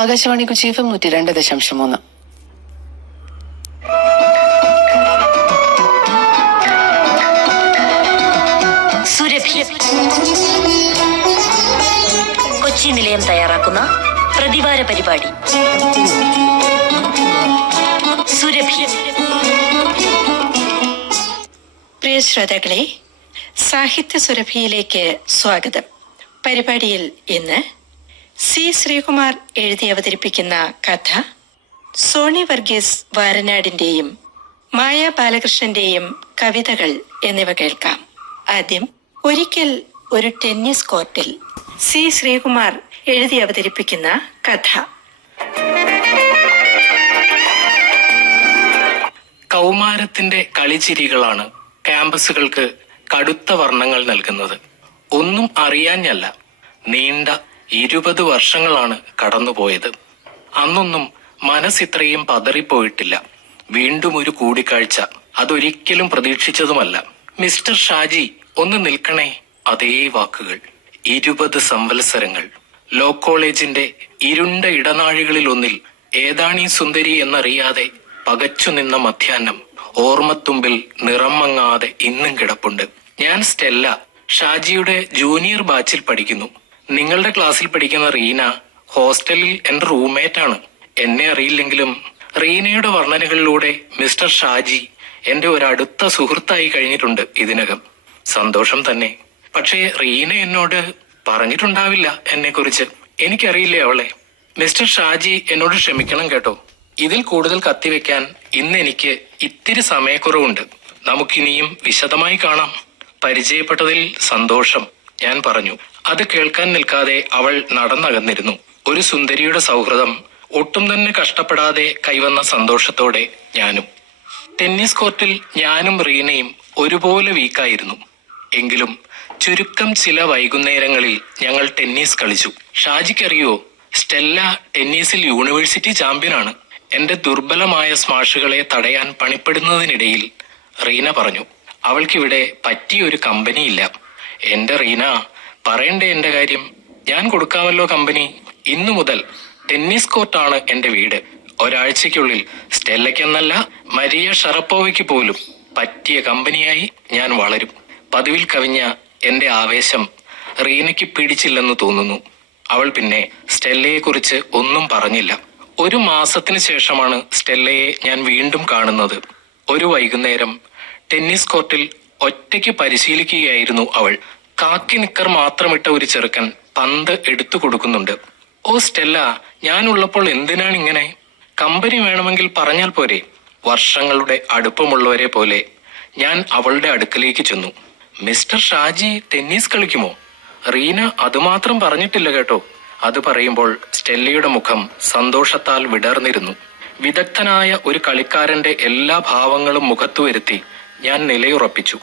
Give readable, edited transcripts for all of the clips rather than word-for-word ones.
Akashvani Kochi FM 102.3. Surabhi Kochi നിലയം തയ്യാറാക്കുന്ന പ്രതിവാര പരിപാടി സുരഭി. പ്രിയ ശ്രോതാക്കളെ, സാഹിത്യ സുരഭിയിലേക്ക് സ്വാഗതം. പരിപാടിയിൽ ഇന്ന് സി ശ്രീകുമാർ എഴുതി അവതരിപ്പിക്കുന്ന കഥ സോണി വർഗീസ് വാരനാടിന്റെയും മായ ബാലകൃഷ്ണന്റെയും കവിതകൾ എന്നിവ കേൾക്കാം. ആദ്യം ഒരിക്കൽ ഒരു ടെന്നീസ് കോർട്ടിൽ സി ശ്രീകുമാർ എഴുതി അവതരിപ്പിക്കുന്ന കഥ. കൗമാരത്തിന്റെ കളിച്ചിരികളാണ് ക്യാമ്പസുകൾക്ക് കടുത്ത വർണ്ണങ്ങൾ നൽകുന്നത്. ഒന്നും അറിയാഞ്ഞല്ല, നീണ്ട 20 വർഷങ്ങളാണ് കടന്നുപോയത്. അന്നൊന്നും മനസ്സിത്രയും പതറിപ്പോയിട്ടില്ല. വീണ്ടും ഒരു കൂടിക്കാഴ്ച, അതൊരിക്കലും പ്രതീക്ഷിച്ചതുമല്ല. മിസ്റ്റർ ഷാജി, ഒന്ന് നിൽക്കണേ. അതേ വാക്കുകൾ. 20 സംവത്സരങ്ങൾ. ലോ കോളേജിന്റെ ഇരുണ്ട ഇടനാഴികളിൽ ഒന്നിൽ ഏതാണീ സുന്ദരി എന്നറിയാതെ പകച്ചു നിന്ന മധ്യാഹ്നം ഓർമ്മത്തുമ്പിൽ നിറം മങ്ങാതെ ഇന്നും കിടപ്പുണ്ട്. ഞാൻ സ്റ്റെല്ല, ഷാജിയുടെ ജൂനിയർ ബാച്ചിൽ പഠിക്കുന്നു. നിങ്ങളുടെ ക്ലാസ്സിൽ പഠിക്കുന്ന റീന ഹോസ്റ്റലിൽ എന്റെ റൂംമേറ്റ് ആണ്. എന്നെ അറിയില്ലെങ്കിലും റീനയുടെ വർണ്ണനകളിലൂടെ മിസ്റ്റർ ഷാജി എന്റെ ഒരടുത്ത സുഹൃത്തായി കഴിഞ്ഞിട്ടുണ്ട് ഇതിനകം. സന്തോഷം തന്നെ. പക്ഷേ റീന എന്നോട് പറഞ്ഞിട്ടുണ്ടാവില്ല എന്നെക്കുറിച്ച്. എനിക്കറിയില്ലേ അവളെ. മിസ്റ്റർ ഷാജി എന്നോട് ക്ഷമിക്കണം കേട്ടോ. ഇതിൽ കൂടുതൽ കത്തിവെക്കാൻ ഇന്ന് എനിക്ക് ഇത്തിരി സമയക്കുറവുണ്ട്. നമുക്കിനിയും വിശദമായി കാണാം. പരിചയപ്പെട്ടതിൽ സന്തോഷം, ഞാൻ പറഞ്ഞു. അത് കേൾക്കാൻ നിൽക്കാതെ അവൾ നടന്നകന്നിരുന്നു. ഒരു സുന്ദരിയുടെ സൗഹൃദം ഒട്ടും തന്നെ കഷ്ടപ്പെടാതെ കൈവന്ന സന്തോഷത്തോടെ ഞാനും. ടെന്നീസ് കോർട്ടിൽ ഞാനും റീനയും ഒരുപോലെ വീക്കായിരുന്നു. എങ്കിലും ചുരുക്കം ചില വൈകുന്നേരങ്ങളിൽ ഞങ്ങൾ ടെന്നീസ് കളിച്ചു. ഷാജിക്കറിയോ, സ്റ്റെല്ല ടെന്നീസിൽ യൂണിവേഴ്സിറ്റി ചാമ്പ്യനാണ്. എന്റെ ദുർബലമായ സ്മാഷുകളെ തടയാൻ പണിപ്പെടുന്നതിനിടയിൽ റീന പറഞ്ഞു, അവൾക്കിവിടെ പറ്റിയൊരു കമ്പനിയില്ല. എന്റെ റീന, പറയണ്ടേ എന്റെ കാര്യം? ഞാൻ കൊടുക്കാമല്ലോ കമ്പനി. ഇന്നു മുതൽ ടെന്നീസ് കോർട്ടാണ് എന്റെ വീട്. ഒരാഴ്ചയ്ക്കുള്ളിൽ സ്റ്റെല്ലയ്ക്കെന്നല്ല, മരിയ ഷറപ്പോവയ്ക്ക് പോലും പറ്റിയ കമ്പനിയായി ഞാൻ വളരും. പതിവിൽ കവിഞ്ഞ എന്റെ ആവേശം റീനയ്ക്ക് പിടിച്ചില്ലെന്ന് തോന്നുന്നു. അവൾ പിന്നെ സ്റ്റെല്ലയെ കുറിച്ച് ഒന്നും പറഞ്ഞില്ല. 1 മാസത്തിന് ശേഷമാണ് സ്റ്റെല്ലയെ ഞാൻ വീണ്ടും കാണുന്നത്. ഒരു വൈകുന്നേരം ടെന്നീസ് കോർട്ടിൽ ഒറ്റയ്ക്ക് പരിശീലിക്കുകയായിരുന്നു അവൾ. കാക്കി നിക്കർ മാത്രമിട്ട ഒരു ചെറുക്കൻ പന്ത് എടുത്തു കൊടുക്കുന്നുണ്ട്. ഓ സ്റ്റെല്ല, ഞാനുള്ളപ്പോൾ എന്തിനാണ് ഇങ്ങനെ? കമ്പനി വേണമെങ്കിൽ പറഞ്ഞാൽ പോരെ? വർഷങ്ങളുടെ അടുപ്പമുള്ളവരെ പോലെ ഞാൻ അവളുടെ അടുക്കലേക്ക് ചെന്നു. മിസ്റ്റർ ഷാജി ടെന്നീസ് കളിക്കുമോ? റീന അതുമാത്രം പറഞ്ഞിട്ടില്ല കേട്ടോ. അത് പറയുമ്പോൾ സ്റ്റെല്ലയുടെ മുഖം സന്തോഷത്താൽ വിടർന്നിരുന്നു. വിദഗ്ധനായ ഒരു കളിക്കാരന്റെ എല്ലാ ഭാവങ്ങളും മുഖത്തു വരുത്തി ഞാൻ നിലയുറപ്പിച്ചു.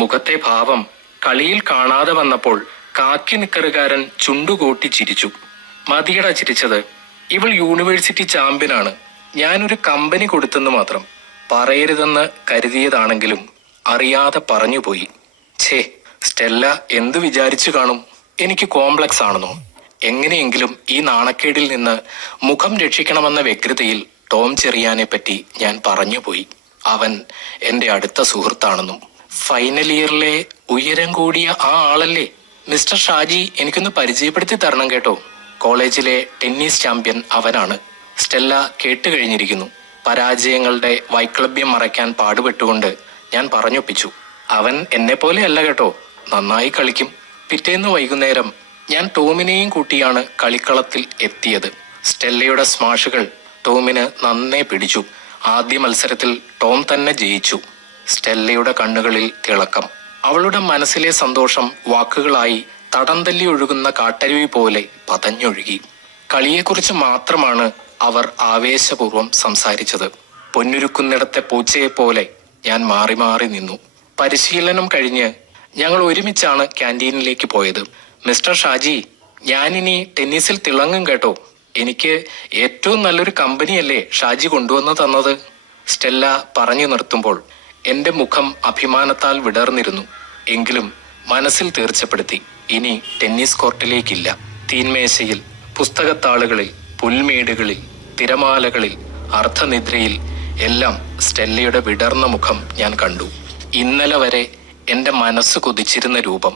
മുഖത്തെ ഭാവം കളിയിൽ കാണാതെ വന്നപ്പോൾ കാക്കി നിക്കറുകാരൻ ചുണ്ടുകൂട്ടി ചിരിച്ചു. മതിയട ചിരിച്ചത്. ഇവൾ യൂണിവേഴ്സിറ്റി ചാമ്പ്യനാണ്, ഞാനൊരു കമ്പനി കൊടുത്തെന്ന് മാത്രം. പറയരുതെന്ന് കരുതിയതാണെങ്കിലും അറിയാതെ പറഞ്ഞുപോയി. ഛേ, സ്റ്റെല്ല എന്തു വിചാരിച്ചു കാണും? എനിക്ക് കോംപ്ലക്സ് ആണെന്നോ? എങ്ങനെയെങ്കിലും ഈ നാണക്കേടിൽ നിന്ന് മുഖം രക്ഷിക്കണമെന്ന വ്യഗ്രതയിൽ ടോം ചെറിയാനെ പറ്റി ഞാൻ പറഞ്ഞുപോയി. അവൻ എന്റെ അടുത്ത സുഹൃത്താണെന്നും. ഫൈനൽ ഇയറിലെ ഉയരം കൂടിയ ആ ആളല്ലേ? മിസ്റ്റർ ഷാജി, എനിക്കൊന്ന് പരിചയപ്പെടുത്തി തരണം കേട്ടോ. കോളേജിലെ ടെന്നീസ് ചാമ്പ്യൻ അവനാണ്. സ്റ്റെല്ല കേട്ടുകഴിഞ്ഞിരിക്കുന്നു. പരാജയങ്ങളുടെ വൈക്ലഭ്യം മറയ്ക്കാൻ പാടുപെട്ടുകൊണ്ട് ഞാൻ പറഞ്ഞൊപ്പിച്ചു. അവൻ എന്നെ പോലെ അല്ല കേട്ടോ, നന്നായി കളിക്കും. പിറ്റേന്ന് വൈകുന്നേരം ഞാൻ ടോമിനെയും കൂട്ടിയാണ് കളിക്കളത്തിൽ എത്തിയത്. സ്റ്റെല്ലയുടെ സ്മാഷുകൾ ടോമിന് നന്നേ പിടിച്ചു. ആദ്യ മത്സരത്തിൽ ടോം തന്നെ ജയിച്ചു. സ്റ്റെല്ലയുടെ കണ്ണുകളിൽ തിളക്കം. അവളുടെ മനസ്സിലെ സന്തോഷം വാക്കുകളായി തടം തല്ലി ഒഴുകുന്ന കാട്ടരുവി പോലെ പതഞ്ഞൊഴുകി. കളിയെക്കുറിച്ച് മാത്രമാണ് അവർ ആവേശപൂർവ്വം സംസാരിച്ചത്. പൊന്നുരുക്കുന്നിടത്തെ പൂച്ചയെപ്പോലെ ഞാൻ മാറി മാറി നിന്നു. പരിശീലനം കഴിഞ്ഞ് ഞങ്ങൾ ഒരുമിച്ചാണ് ക്യാൻറ്റീനിലേക്ക് പോയത്. മിസ്റ്റർ ഷാജി, ഞാനിനി ടെന്നീസിൽ തിളങ്ങും കേട്ടോ. എനിക്ക് ഏറ്റവും നല്ലൊരു കമ്പനിയല്ലേ ഷാജി കൊണ്ടുവന്ന് തന്നത്? സ്റ്റെല്ല പറഞ്ഞു നിർത്തുമ്പോൾ എന്റെ മുഖം അഭിമാനത്താൽ വിടർന്നിരുന്നു. എങ്കിലും മനസ്സിൽ തീർച്ചപ്പെടുത്തി, ഇനി ടെന്നീസ് കോർട്ടിലേക്കില്ല. തീന്മേശയിൽ, പുസ്തകത്താളുകളിൽ, പുൽമേടുകളിൽ, തിരമാലകളിൽ, അർദ്ധനിദ്രയിൽ എല്ലാം സ്റ്റെല്ലയുടെ വിടർന്ന മുഖം ഞാൻ കണ്ടു. ഇന്നലെ വരെ എൻ്റെ മനസ്സ് കൊതിച്ചിരുന്ന രൂപം,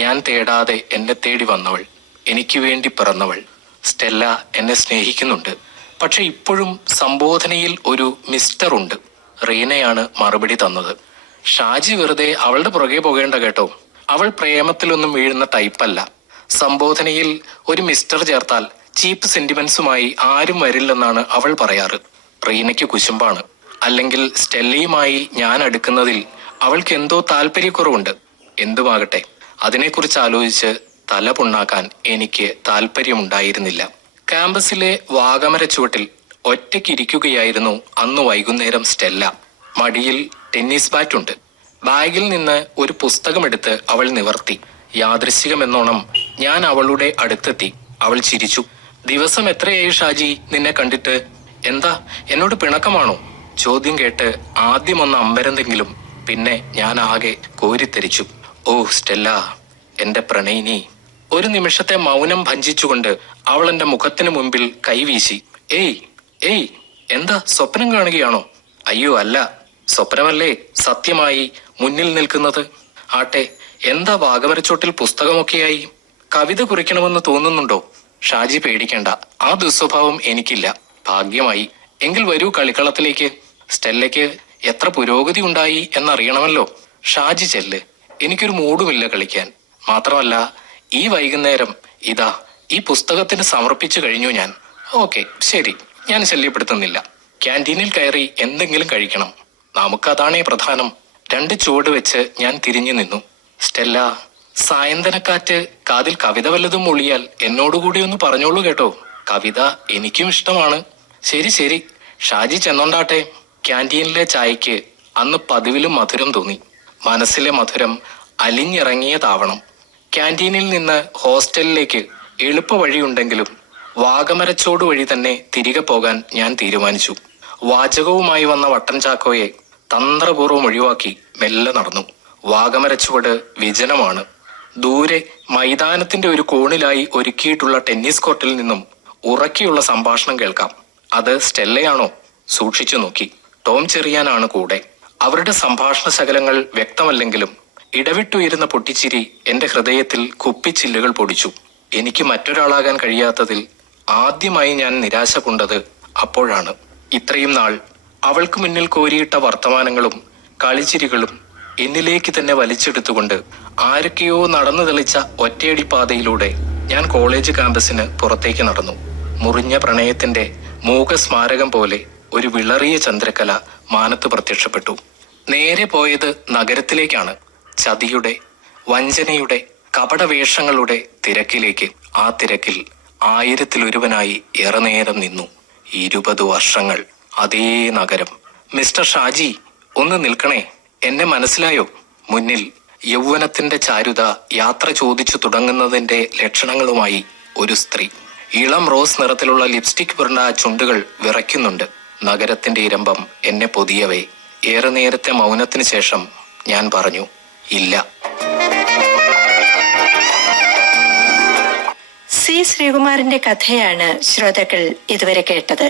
ഞാൻ തേടാതെ എന്നെ തേടി വന്നവൾ, എനിക്ക് വേണ്ടി പിറന്നവൾ. സ്റ്റെല്ല എന്നെ സ്നേഹിക്കുന്നുണ്ട്. പക്ഷെ ഇപ്പോഴും സംബോധനയിൽ ഒരു മിസ്റ്റർ ഉണ്ട്. റീനയാണ് മറുപടി തന്നത്. ഷാജി വെറുതെ അവളുടെ പുറകെ പോകേണ്ട കേട്ടോ. അവൾ പ്രേമത്തിലൊന്നും വീഴുന്ന ടൈപ്പല്ല. സംബോധനയിൽ ഒരു മിസ്റ്റർ ചേർത്താൽ ചീപ്പ് സെന്റിമെന്റ്സുമായി ആരും വരില്ലെന്നാണ് അവൾ പറയാറ്. റീനയ്ക്ക് കുശുമ്പാണ്. അല്ലെങ്കിൽ സ്റ്റെല്ലയുമായി ഞാൻ അടുക്കുന്നതിൽ അവൾക്ക് എന്തോ താല്പര്യക്കുറവുണ്ട്. എന്തുമാകട്ടെ, അതിനെക്കുറിച്ച് ആലോചിച്ച് തല പുണ്ണാക്കാൻ എനിക്ക് താല്പര്യമുണ്ടായിരുന്നില്ല. ക്യാമ്പസിലെ വാഗമര ചുവട്ടിൽ ഒറ്റയ്ക്കിരിക്കുകയായിരുന്നു അന്ന് വൈകുന്നേരം സ്റ്റെല്ല. മടിയിൽ ടെന്നീസ് ബാറ്റുണ്ട്. ബാഗിൽ നിന്ന് ഒരു പുസ്തകമെടുത്ത് അവൾ നിവർത്തി. യാദൃശ്ചികമെന്നോണം ഞാൻ അവളുടെ അടുത്തെത്തി. അവൾ ചിരിച്ചു. ദിവസം എത്രയായി ഷാജി നിന്നെ കണ്ടിട്ട്? എന്താ, എന്നോട് പിണക്കമാണോ? ചോദ്യം കേട്ട് ആദ്യമൊന്ന് അമ്പരന്തെങ്കിലും പിന്നെ ഞാൻ ആകെ കോരിത്തെരിച്ചു. ഓ സ്റ്റെല്ല, എന്റെ പ്രണയിനി. ഒരു നിമിഷത്തെ മൗനം ഭഞ്ജിച്ചുകൊണ്ട് അവൾ എന്റെ മുഖത്തിന് മുമ്പിൽ കൈവീശി. ഏയ് ഏയ്, എന്താ സ്വപ്നം കാണുകയാണോ? അയ്യോ അല്ല, സ്വപ്നമല്ലേ സത്യമായി മുന്നിൽ നിൽക്കുന്നത്. ആട്ടെ, എന്താ വാഗമരച്ചോട്ടിൽ പുസ്തകമൊക്കെയായി? കവിത കുറിക്കണമെന്ന് തോന്നുന്നുണ്ടോ? ഷാജി പേടിക്കേണ്ട, ആ ദുസ്വഭാവം എനിക്കില്ല. ഭാഗ്യമായി. എങ്കിൽ വരൂ കളിക്കളത്തിലേക്ക്. സ്റ്റെല്ലയ്ക്ക് എത്ര പുരോഗതി ഉണ്ടായി എന്നറിയണമല്ലോ. ഷാജി ചെല്ല്, എനിക്കൊരു മൂടുമില്ല കളിക്കാൻ. മാത്രമല്ല, ഈ വൈകുന്നേരം ഇതാ ഈ പുസ്തകത്തിന് സമർപ്പിച്ചു കഴിഞ്ഞു ഞാൻ. ഓക്കെ ശരി, ഞാൻ ശല്യപ്പെടുത്തുന്നില്ല. ക്യാൻറ്റീനിൽ കയറി എന്തെങ്കിലും കഴിക്കണം. നമുക്കതാണേ പ്രധാനം. 2 ചുവട് വെച്ച് ഞാൻ തിരിഞ്ഞു നിന്നു. സ്റ്റെല്ല, സായന്തനക്കാറ്റ് കാതിൽ കവിത വല്ലതും മൊഴിയാൽ എന്നോടുകൂടി ഒന്ന് പറഞ്ഞോളൂ കേട്ടോ. കവിത എനിക്കും ഇഷ്ടമാണ്. ശരി ശരി, ഷാജി ചെന്നോണ്ടാട്ടെ. ക്യാൻറ്റീനിലെ ചായക്ക് അന്ന് പതിവിലും മധുരം തോന്നി. മനസ്സിലെ മധുരം അലിഞ്ഞിറങ്ങിയതാവണം. ക്യാൻറ്റീനിൽ നിന്ന് ഹോസ്റ്റലിലേക്ക് എളുപ്പ വഴിയുണ്ടെങ്കിലും വാഗമരച്ചോട് വഴി തന്നെ തിരികെ പോകാൻ ഞാൻ തീരുമാനിച്ചു. വാചകവുമായി വന്ന വട്ടൻ ചാക്കോയെ തന്ത്രപൂർവ്വം ഒഴിവാക്കി മെല്ലെ നടന്നു. വാഗമരച്ചുവട് വിജനമാണ്. ദൂരെ മൈതാനത്തിന്റെ ഒരു കോണിലായി ഒരുക്കിയിട്ടുള്ള ടെന്നീസ് കോർട്ടിൽ നിന്നും ഉറക്കെയുള്ള സംഭാഷണം കേൾക്കാം. അത് സ്റ്റെല്ലയാണോ? സൂക്ഷിച്ചു നോക്കി. ടോം ചെറിയാനാണ് കൂടെ. അവരുടെ സംഭാഷണ ശകലങ്ങൾ വ്യക്തമല്ലെങ്കിലും ഇടവിട്ടുയരുന്ന പൊട്ടിച്ചിരി എന്റെ ഹൃദയത്തിൽ കുപ്പിച്ചില്ലുകൾ പൊടിച്ചു. എനിക്ക് മറ്റൊരാളാകാൻ കഴിയാത്തതിൽ ആദ്യമായി ഞാൻ നിരാശ കൊണ്ടത് അപ്പോഴാണ്. ഇത്രയും നാൾ അവൾക്ക് മുന്നിൽ കോരിയിട്ട വർത്തമാനങ്ങളും കളിച്ചിരികളും എന്നിലേക്ക് തന്നെ വലിച്ചെടുത്തുകൊണ്ട് ആരൊക്കെയോ നടന്നു തെളിച്ച ഒറ്റയടി പാതയിലൂടെ ഞാൻ കോളേജ് ക്യാമ്പസിന് പുറത്തേക്ക് നടന്നു. മുറിഞ്ഞ പ്രണയത്തിന്റെ മൂകസ്മാരകം പോലെ ഒരു വിളറിയ ചന്ദ്രക്കല മാനത്ത് പ്രത്യക്ഷപ്പെട്ടു. നേരെ പോയത് നഗരത്തിലേക്കാണ്. ചതിയുടെ, വഞ്ചനയുടെ, കപടവേഷങ്ങളുടെ തിരക്കിലേക്ക്. ആ തിരക്കിൽ 1000-ൽ-ഒരുവനായി ഏറെ നേരം നിന്നു. 20 വർഷങ്ങൾ അതേ നഗരം. മിസ്റ്റർ ഷാജി, ഒന്ന് നിൽക്കണേ. എന്നെ മനസ്സിലായോ? മുന്നിൽ യൗവനത്തിന്റെ ചാരുത യാത്ര ചോദിച്ചു തുടങ്ങുന്നതിന്റെ ലക്ഷണങ്ങളുമായി ഒരു സ്ത്രീ. ഇളം റോസ് നിറത്തിലുള്ള ലിപ്സ്റ്റിക് പുരണ്ട ചുണ്ടുകൾ വിറയ്ക്കുന്നുണ്ട്. നഗരത്തിന്റെ ഇരമ്പം എന്നെ പൊതിയവേ. ഏറെ നേരത്തെ മൗനത്തിന് ശേഷം ഞാൻ പറഞ്ഞു, ഇല്ല. സി ശ്രീകുമാറിന്റെ കഥയാണ് ശ്രോതാക്കൾ ഇതുവരെ കേട്ടത്.